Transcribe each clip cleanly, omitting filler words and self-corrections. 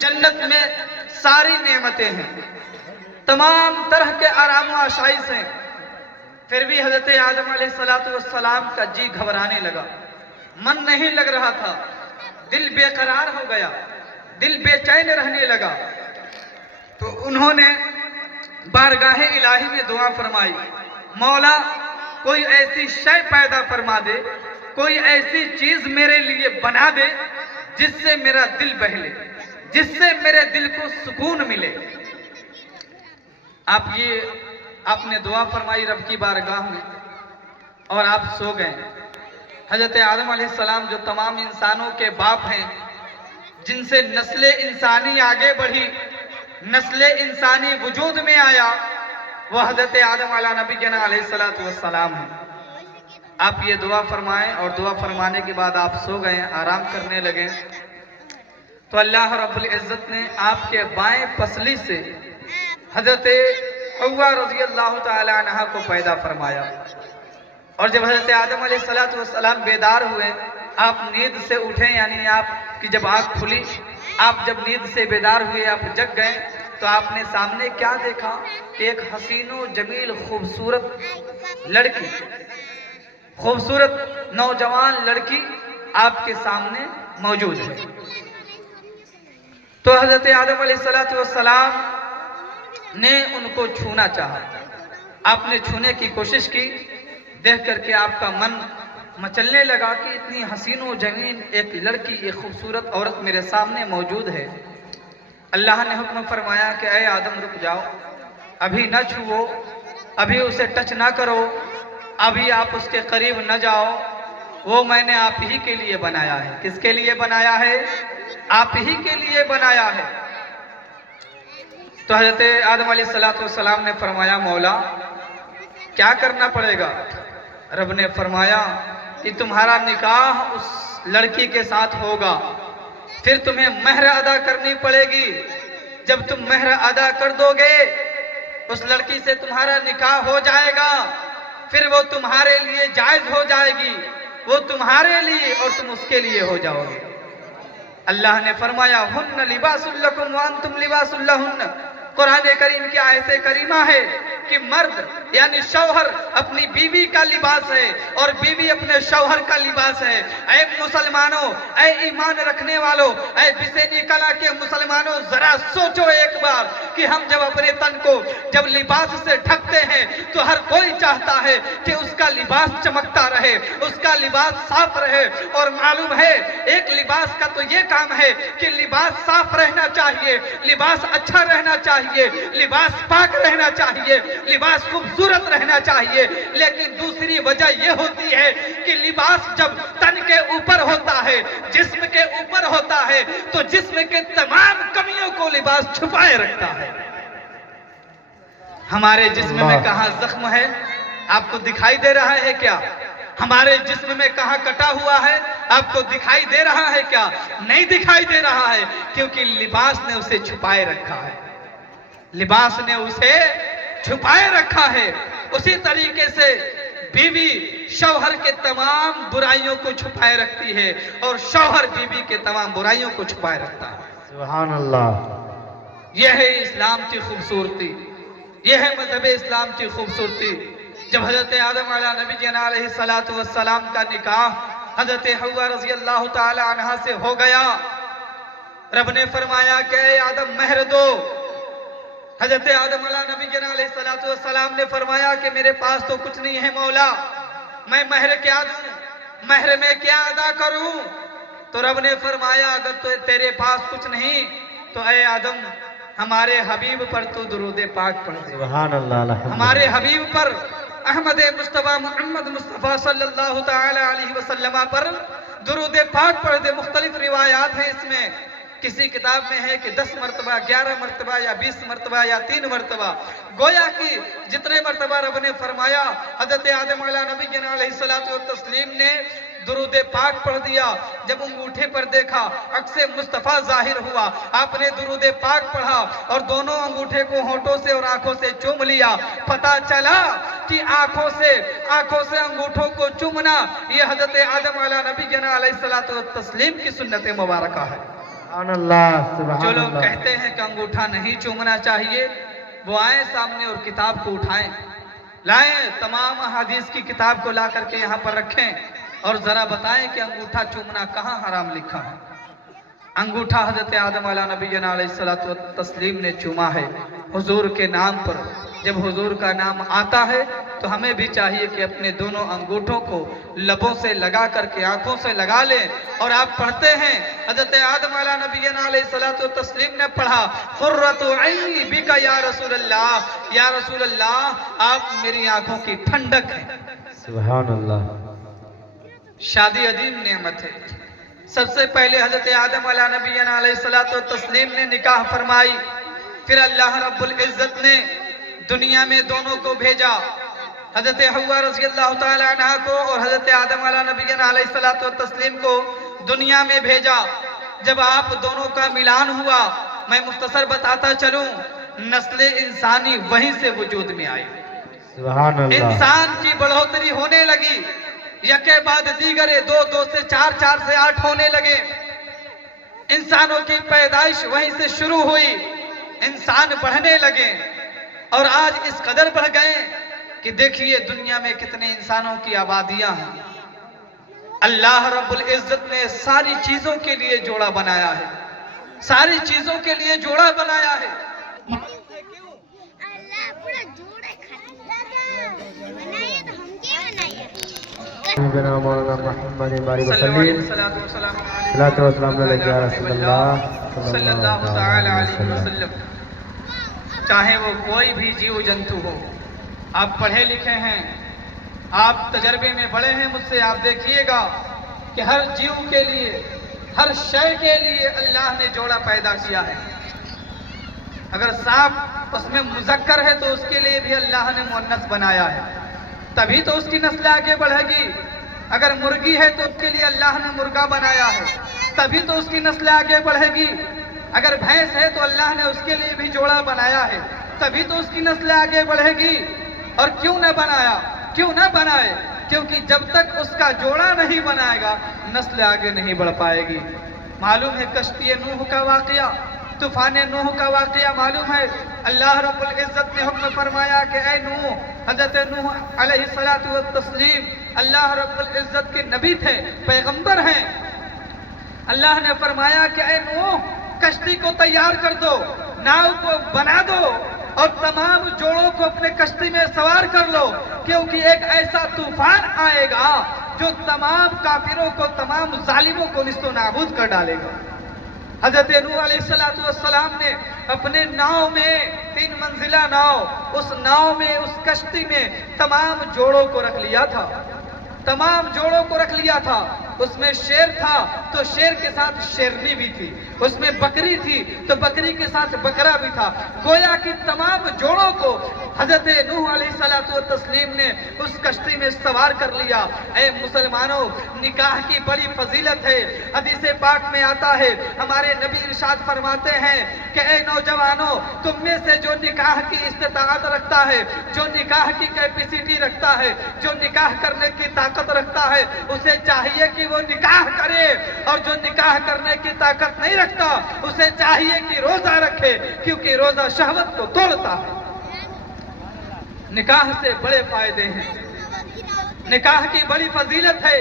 जन्नत में सारी नेमतें हैं, तमाम तरह के आराम व आशाइश हैं। फिर भी हजरत आदम अलैहिस्सलाम का जी घबराने लगा, मन नहीं लग रहा था, दिल बेकरार हो गया, दिल बेचैन रहने लगा। तो उन्होंने बारगाह इलाही में दुआ फरमाई, मौला कोई ऐसी शय पैदा फरमा दे, कोई ऐसी चीज मेरे लिए बना दे जिससे मेरा दिल बहले, जिससे मेरे दिल को सुकून मिले। आपने दुआ फरमाई रब की बारगाह में और आप सो गए। हजरत आदम अलैहिस्सलाम जो तमाम इंसानों के बाप हैं, जिनसे नस्ल इंसानी आगे बढ़ी, नस्ल इंसानी वजूद में आया, वो हजरत आदम अला नबी जना अलैहिस्सलातु वस्सलाम है। आप ये दुआ फरमाएं और दुआ फरमाने के बाद आप सो गए, आराम करने लगे। तो अल्लाह रब्बुल इज्जत ने आपके बाएं पसली से हजरत हव्वा रज़ी अल्लाह ताला अन्हा को पैदा फरमाया। और जब हजरत आदम अलैहिस्सलातु वस्सलाम बेदार हुए, आप नींद से उठे, यानी आपकी जब आँख खुली, आप जब नींद से बेदार हुए, आप जग गए, तो आपने सामने क्या देखा कि एक हसीनो जमील खूबसूरत लड़की, खूबसूरत नौजवान लड़की आपके सामने मौजूद है। तो हजरत आदम अलैहिस्सलाम ने उनको छूना चाहा, आपने छूने की कोशिश की, देख करके आपका मन मचलने लगा कि इतनी हसीनो जमीन एक लड़की, एक खूबसूरत औरत मेरे सामने मौजूद है। अल्लाह ने हुक्म फरमाया कि ऐ आदम रुक जाओ, अभी न छुओ, अभी उसे टच ना करो, अभी आप उसके करीब न जाओ, वो मैंने आप ही के लिए बनाया है। किसके लिए बनाया है? आप ही के लिए बनाया है। तो हजरत आदम अलैहिस्सलाम ने फरमाया, मौला क्या करना पड़ेगा? रब ने फरमाया कि तुम्हारा निकाह उस लड़की के साथ होगा, फिर तुम्हें महर अदा करनी पड़ेगी। जब तुम महर अदा कर दोगे, उस लड़की से तुम्हारा निकाह हो जाएगा, फिर वो तुम्हारे लिए जायज हो जाएगी, वो तुम्हारे लिए और तुम उसके लिए हो जाओगे। अल्लाह ने फरमाया, हुन्ना लिबासुल लकुम व अंतुम लिबासुल लहुन्न। कुरान करीम की आयत करीमा है कि मर्द यानी शौहर अपनी बीवी का लिबास है और बीवी अपने शौहर का लिबास है। ऐ मुसलमानों, ऐ ईमान रखने वालों, ऐ बिसेनी कला के मुसलमानों, जरा सोचो एक बार कि हम जब अपने तन को जब लिबास से ढकते हैं तो हर कोई चाहता है कि उसका लिबास चमकता रहे, उसका लिबास साफ रहे। और मालूम है एक लिबास का तो ये काम है कि लिबास साफ रहना चाहिए, लिबास अच्छा रहना चाहिए, लिबास पाक रहना चाहिए, लिबास खूबसूरत रहना चाहिए। लेकिन दूसरी वजह यह होती है कि लिबास जब तन के ऊपर होता है, जिस्म के ऊपर होता है, तो जिस्म के तमाम कमियों को लिबास छुपाए रखता है। हमारे जिस्म में कहां जख्म है आपको दिखाई दे रहा है क्या? हमारे जिस्म में कहां कटा हुआ है आपको दिखाई दे रहा है क्या? नहीं दिखाई दे रहा है, क्योंकि लिबास ने उसे छुपाए रखा है, लिबास ने उसे छुपाए रखा है। उसी तरीके से बीवी शौहर के तमाम बुराइयों को छुपाए रखती है और शौहर बीवी के तमाम बुराइयों को छुपाए रखता है। सुभान अल्लाह। यह है इस्लाम की खूबसूरती, यह है मजहब इस्लाम की खूबसूरती। जब हजरत आदम अला नबी जना अलैहिस्सलातु वस्सलाम का निकाह हजरत हव्वा रज़ी अल्लाह ताला अन्हा से हो गया, रब ने फरमाया कि आदम महर दो। हजरत आदम अला नबी जना अलैहिस्सलातु वस्सलाम ने फरमाया कि मेरे पास तो कुछ नहीं है मौला, मैं महर क्या दूं, महर में क्या अदा करूं? तो रब ने फरमाया, अगर तो तेरे पास कुछ नहीं तो ऐ आदम हमारे हबीब पर तू दुरूद पाक पढ़ दे। सुभान अल्लाह। हमारे हबीब पर, अहमद मुस्तफा मोहम्मद मुस्तफा सल्लल्लाहु ताला अलैहि वसल्लम पर दुरूद पाक पढ़ दे। मुख्तलिफ रिवायात हैं इसमें, किसी किताब में है कि 10 मरतबा, 11 मरतबा या 20 मरतबा या 3 मरतबा, गोया कि जितने मरतबा रब ने फरमाया। हजरत आदम अला नबी जना अलैहिस्सलातु तस्लीम ने दुरूद पाक पढ़ दिया। जब अंगूठे पर देखा, अक्से मुस्तफा जाहिर हुआ, आपने दुरूद पाक पढ़ा और दोनों अंगूठे को होठों से और आंखों से चूम लिया। पता चला कि आंखों से अंगूठों को चूमना ये हजरत आदम अला नबी जना अलैहिस्सलातु तस्लीम की सुन्नत मुबारका है। سبحان اللہ سبحان جو لوگ اللہ. کہتے ہیں کہ انگوٹھا نہیں چومنا چاہیے وہ آئیں سامنے اور کتاب کو اٹھائیں، لائیں تمام احادیث کی کتاب کو لا کر کے یہاں پر رکھیں اور ذرا بتائیں کہ انگوٹھا چومنا کہاں حرام لکھا ہے؟ انگوٹھا حضرت آدم علیہ نبینا علیہ الصلوۃ والتسلیم نے چوما ہے حضور کے نام پر. جب حضور کا نام آتا ہے تو ہمیں بھی چاہیے کہ اپنے دونوں انگوٹھوں کو لبوں سے لگا کر کے آنکھوں سے لگا لیں. اور آپ پڑھتے ہیں حضرت آدم علیہ نبینا علیہ الصلوۃ والتسلیم نے پڑھا قرۃ عینی بک یا رسول اللہ، یا رسول اللہ آپ میری آنکھوں کی ٹھنڈک ہیں. سبحان اللہ. شادی عظیم نعمت ہے. سب سے پہلے حضرت آدم علیہ نبینا علیہ الصلوۃ والتسلیم نے نکاح فرمائی، پھر اللہ رب العزت نے دنیا میں دونوں کو بھیجا، حضرت حوا رضی اللہ تعالی عنہ کو اور حضرت آدم علیہ نبینا علیہ الصلوۃ والتسلیم کو دنیا میں بھیجا. جب آپ دونوں کا ملان ہوا، میں مختصر بتاتا چلوں، نسل انسانی وہیں سے وجود میں آئی. سبحان اللہ. انسان کی بڑھوتری ہونے لگی، یکے بعد دیگرے، دو دو سے چار، چار سے آٹھ ہونے لگے. انسانوں کی پیدائش وہیں سے شروع ہوئی، انسان بڑھنے لگے اور آج اس قدر بڑھ گئے کہ دیکھیے دنیا میں کتنے انسانوں کی آبادیاں ہیں. اللہ رب العزت نے ساری چیزوں کے لیے جوڑا بنایا ہے، ساری چیزوں کے لیے جوڑا بنایا ہے. جناب مولانا محمد بارک صلی اللہ علیہ وسلم. وسلم صلاۃ و سلام علیہ یا رسول اللہ صلی اللہ تعالی علیہ وسلم. چاہے وہ کوئی بھی جیو جنتو ہو، آپ پڑھے لکھے ہیں، آپ تجربے میں بڑے ہیں مجھ سے، آپ دیکھیے گا کہ ہر جیو کے لیے، ہر شے کے لیے اللہ نے جوڑا پیدا کیا ہے. اگر سانپ اس میں مذکر ہے تو اس کے لیے بھی اللہ نے مؤنث بنایا ہے، تبھی تو اس کی نسل آگے بڑھے گی. اگر مرغی ہے تو اس کے لیے اللہ نے مرغا بنایا ہے، تبھی تو اس کی نسل آگے بڑھے گی. اگر بھینس ہے تو اللہ نے اس کے لیے بھی جوڑا بنایا ہے، تبھی تو اس کی نسل آگے بڑھے گی. اور کیوں نہ بنایا؟ کیوں نہ بنائے؟ کیونکہ جب تک اس کا جوڑا نہیں بنائے گا نسل آگے نہیں بڑھ پائے گی. معلوم ہے کشتی نوح کا واقعہ، طوفان نوح کا واقعہ معلوم ہے. اللہ رب العزت نے حکم فرمایا کہ اے نوح، حضرت نوح علیہ الصلوۃ والتسلیم اللہ رب العزت کے نبی تھے، پیغمبر ہیں. اللہ نے فرمایا کہ اے نوح کشتی کو تیار کر دو، ناؤ کو بنا دو اور تمام جوڑوں کو اپنے کشتی میں سوار کر لو، کیونکہ ایک ایسا طوفان آئے گا جو تمام کافروں کو، تمام ظالموں کو نیست و نابود کر ڈالے گا. حضرت نوح علیہ السلام نے اپنے ناؤ میں، 3 منزلہ ناؤ، اس ناؤ میں، اس کشتی میں تمام جوڑوں کو رکھ لیا تھا، تمام جوڑوں کو رکھ لیا تھا. اس میں شیر تھا تو شیر کے ساتھ شیرنی بھی تھی، اس میں بکری تھی تو بکری کے ساتھ بکرا بھی تھا. گویا کہ تمام جوڑوں کو حضرت نوح علیہ الصلوۃ والتسلیم نے اس کشتی میں سوار کر لیا. اے مسلمانوں، نکاح کی بڑی فضیلت ہے. حدیث پاک میں آتا ہے، ہمارے نبی ارشاد فرماتے ہیں کہ اے نوجوانوں، تم میں سے جو نکاح کی استطاعت رکھتا ہے، جو نکاح کی کیپیسٹی رکھتا ہے، جو نکاح کرنے کی طاقت رکھتا ہے، اسے چاہیے کہ وہ نکاح کرے. اور جو نکاح کرنے کی طاقت نہیں رکھتا اسے چاہیے کہ روزہ رکھے، کیونکہ روزہ شہوت کو توڑتا ہے. نکاح سے بڑے فائدے ہیں، نکاح کی بڑی فضیلت ہے.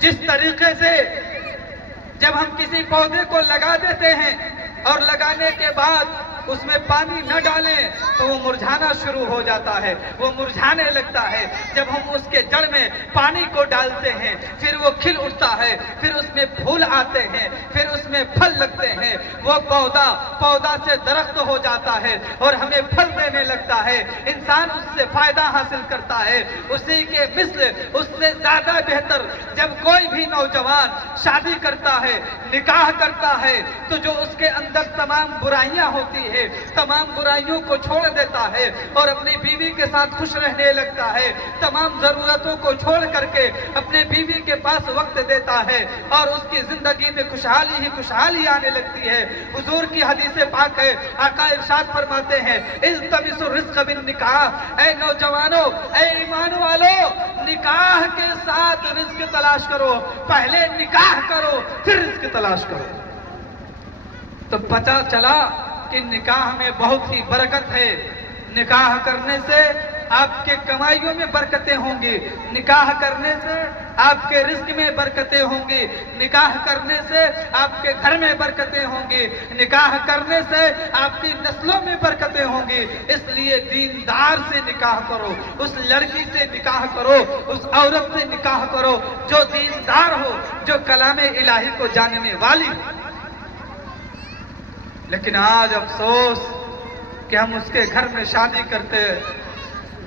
جس طریقے سے جب ہم کسی پودے کو لگا دیتے ہیں اور لگانے کے بعد اس میں پانی نہ ڈالیں تو وہ مرجھانا شروع ہو جاتا ہے، وہ مرجھانے لگتا ہے. جب ہم اس کے جڑ میں پانی کو ڈالتے ہیں پھر وہ کھل اٹھتا ہے، پھر اس میں پھول آتے ہیں، پھر اس میں پھل لگتے ہیں. وہ پودا سے درخت ہو جاتا ہے اور ہمیں پھل دینے لگتا ہے. انسان اس سے فائدہ حاصل کرتا ہے. اسی کے مثل، اس سے زیادہ بہتر جب کوئی بھی نوجوان شادی کرتا ہے، نکاح کرتا ہے، تو جو اس کے اندر تمام برائیاں ہوتی ہے، تمام برائیوں کو چھوڑ دیتا ہے اور اپنی بیوی کے ساتھ خوش رہنے لگتا ہے. تمام ضرورتوں کو چھوڑ کر کے اپنے بیوی کے پاس وقت دیتا ہے اور اس کی زندگی میں خوشحالی ہی خوشحالی آنے لگتی ہے. حضور کی حدیث پاک ہے، آقا ارشاد فرماتے ہیں التمسوا الرزق بالنکاح. اے نوجوانوں، اے ایمان والو، نکاح کے ساتھ رزق تلاش کرو. پہلے نکاح کرو پھر رزق تلاش کرو. तो पता चला कि निकाह में बहुत ही बरकत है। निकाह करने से आपके कमाइयों में बरकतें होंगी, निकाह करने से आपके रिस्क में बरकतें होंगी, निकाह करने से आपके घर में बरकतें होंगी, निकाह करने से आपकी नस्लों में बरकतें होंगी। इसलिए दीनदार से निकाह करो, उस लड़की से निकाह करो, उस औरत से निकाह करो जो दीनदार हो, जो कलामे इलाही को जानने वाली हो। लेकिन आज अफसोस कि हम उसके घर में शादी करते हैं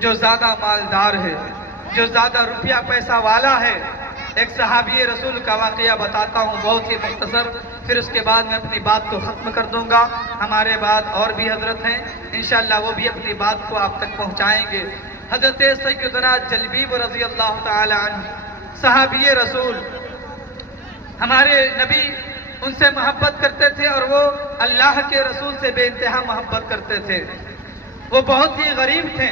जो ज्यादा मालदार है, जो ज्यादा रुपया पैसा वाला है। एक सहाबी रसूल का वाकया बताता हूँ बहुत ही मुख्तसर, फिर उसके बाद मैं अपनी बात को खत्म कर दूंगा। हमारे बाद और भी हजरत हैं, इंशाअल्लाह वो भी अपनी बात को आप तक पहुँचाएंगे। हजरत सैयदना जलबीब रज़ी अल्लाह ताला अन्हु सहाबी रसूल, हमारे नबी उनसे मोहब्बत करते थे और वो अल्लाह के रसूल से बेइंतहा मोहब्बत करते थे। वो बहुत ही गरीब थे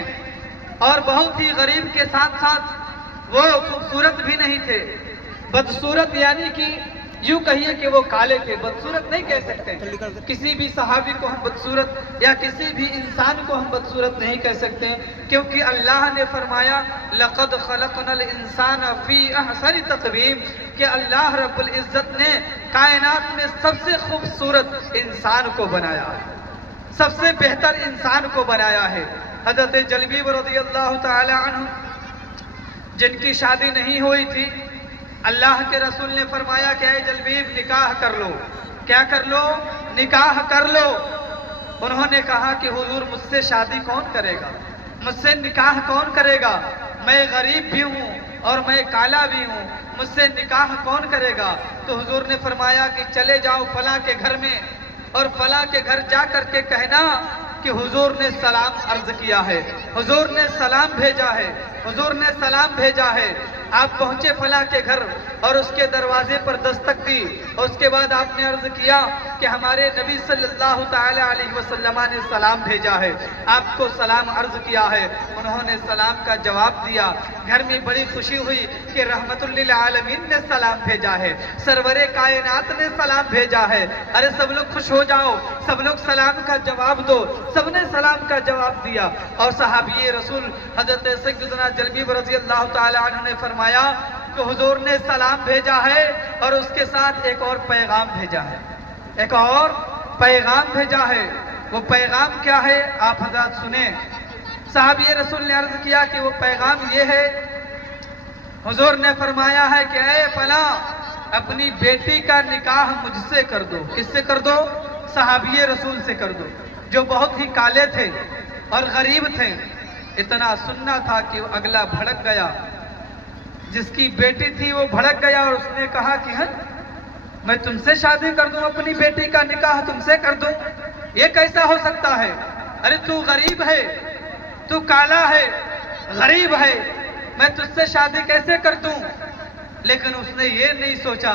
और बहुत ही गरीब के साथ साथ वो खूबसूरत भी नहीं थे। बदसूरत यानी कि यूं कहिए कि वो काले थे, बदसूरत नहीं कह सकते। किसी भी सहाबी को हम बदसूरत या किसी भी इंसान को हम बदसूरत नहीं कह सकते, क्योंकि अल्लाह ने फरमाया लक़द खलक़नल इंसान फी अहसनि तक़वीम, कि अल्लाह रब्बुल इज़्ज़त ने कायनात में सबसे खूबसूरत इंसान को बनाया है, सबसे बेहतर इंसान को बनाया है। हज़रत जलबीब रज़ियल्लाहु ताला अन्हु जिनकी शादी नहीं हुई थी, अल्लाह के रसूल ने फरमाया कि ऐ जलबीब निकाह कर लो। क्या कर लो? निकाह कर लो। उन्होंने कहा कि हुजूर मुझसे शादी कौन करेगा, मुझसे निकाह कौन करेगा, मैं गरीब भी हूँ और मैं काला भी हूँ, मुझसे निकाह कौन करेगा। तो हुजूर ने फरमाया कि चले जाओ फला के घर में और फला के घर जा करके कहना कि हुजूर ने सलाम अर्ज किया है, हुजूर ने सलाम भेजा है, हुजूर ने सलाम भेजा है। आप पहुंचे फला के घर और उसके दरवाजे पर दस्तक दी और उसके बाद आपने अर्ज किया कि हमारे नबी सल्लल्लाहु ताला अलैहि वसल्लम ने सलाम भेजा है, आपको सलाम अर्ज किया है। उन्होंने सलाम का जवाब दिया। घर में बड़ी खुशी हुई कि रहमतुल लिल आलमीन ने सलाम भेजा है, सरवरे कायनात ने सलाम भेजा है। अरे सब लोग खुश हो जाओ, सब लोग सलाम का जवाब दो। सबने सलाम का जवाब दिया और सहाबी रसूल हजरत सैयदना जलबीब रज़ियल्लाहु ताला अन्हु ने फरमाया कि हुजूर ने सलाम भेजा है और उसके साथ एक और पैगाम भेजा है, एक और पैगाम भेजा है। वो पैगाम क्या है आप हजरत सुने। सहाबी रसूल ने अर्ज किया कि वो पैगाम ये है, हुजूर ने फरमाया है कि ऐ फला अपनी बेटी का निकाह मुझसे कर दो। किससे कर दो? सहाबी रसूल से कर दो, जो बहुत ही काले थे और गरीब थे। इतना सुनना था कि वो अगला भड़क गया, जिसकी बेटी थी वो भड़क गया और उसने कहा कि हाँ मैं तुमसे शादी कर दूं, अपनी बेटी का निकाह तुमसे कर दूं, ये कैसा हो सकता है? अरे तू गरीब है, तू काला है, गरीब है, मैं तुझसे शादी कैसे कर दूं? लेकिन उसने ये नहीं सोचा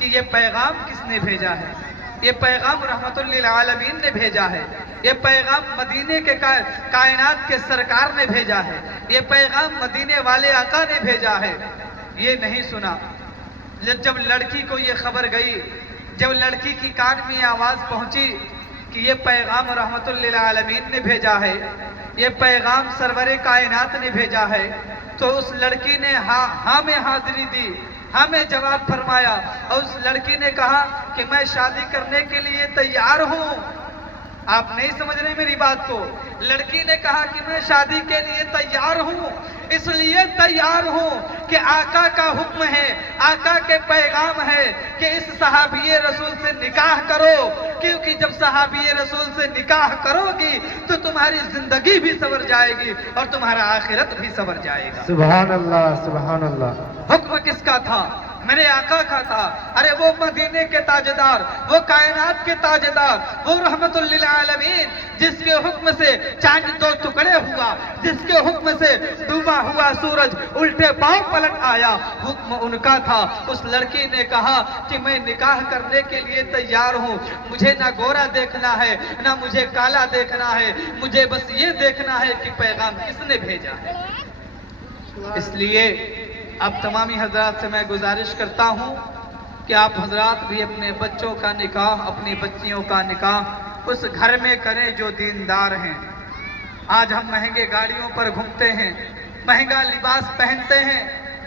कि ये पैगाम किसने भेजा है। ये पैगाम रहमतुल लिल आलमीन ने भेजा है, ये पैगाम मदीने के कायनात के सरकार ने भेजा है, ये पैगाम मदीने वाले आका ने भेजा है। ये नहीं सुना। जब लड़की को ये खबर गई, जब लड़की की कान में आवाज पहुंची कि ये पैगाम रहमतुल लिल आलमीन ने भेजा है, ये पैगाम सरवरे कायनात ने भेजा है, तो उस लड़की ने हाँ में हाजिरी दी, हाँ में जवाब फरमाया और उस लड़की ने कहा कि मैं शादी करने के लिए तैयार हूँ। आप नहीं समझ रहे मेरी बात को। लड़की ने कहा कि मैं शादी के लिए तैयार हूँ, इसलिए तैयार हूँ कि आका का हुक्म है, आका के पैगाम है कि इस सहाबी रसूल से निकाह करो, क्योंकि जब सहाबी रसूल से निकाह करोगी तो तुम्हारी जिंदगी भी संवर जाएगी और तुम्हारा आखिरत भी संवर जाएगा। सुभान अल्लाह, सुभान अल्लाह। हुक्म किसका था? मेरे आका का था। अरे वो मदीने के ताजदार, वो कायनात के ताजदार, वो रहमतुल लिल आलमीन, जिसके हुक्म से चांद दो टुकड़े हुआ, जिसके हुक्म से डूबा हुआ सूरज उल्टे पांव पलट आया, हुक्म उनका था। उस लड़की ने कहा कि मैं निकाह करने के लिए तैयार हूँ, मुझे ना गोरा देखना है ना मुझे काला देखना है, मुझे बस ये देखना है कि पैगाम किसने भेजा है। इसलिए अब तमामी हजरात से मैं गुजारिश करता हूँ کہ آپ حضرات بھی اپنے بچوں کا نکاح، اپنی بچیوں کا نکاح اس گھر میں کریں جو دیندار ہیں۔ آج ہم مہنگے گاڑیوں پر گھومتے ہیں، مہنگا لباس پہنتے ہیں،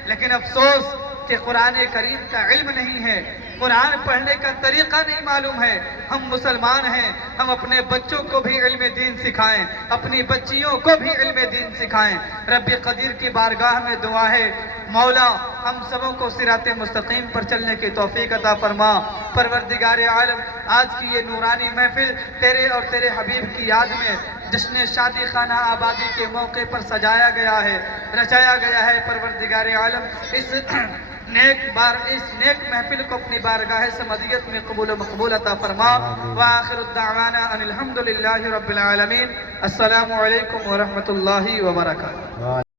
لیکن افسوس کہ قرآن کریم کا علم نہیں ہے، قرآن پڑھنے کا طریقہ نہیں معلوم ہے۔ ہم مسلمان ہیں، ہم اپنے بچوں کو بھی علم دین سکھائیں، اپنی بچیوں کو بھی علم دین سکھائیں۔ رب قدیر کی بارگاہ میں دعا ہے، مولا ہم سبوں کو صراط مستقیم پر چلنے کی توفیق عطا فرما۔ پروردگار عالم، آج کی یہ نورانی محفل تیرے اور تیرے حبیب کی یاد میں جشن شادی خانہ آبادی کے موقع پر سجایا گیا ہے، رچایا گیا ہے۔ پروردگار عالم، اس نیک محفل کو اپنی بارگاہ سمدیت میں قبول و مقبول عطا فرما۔ وآخر الدعوانا ان الحمدللہ رب العالمین۔ السلام علیکم ورحمۃ اللہ وبرکاتہ۔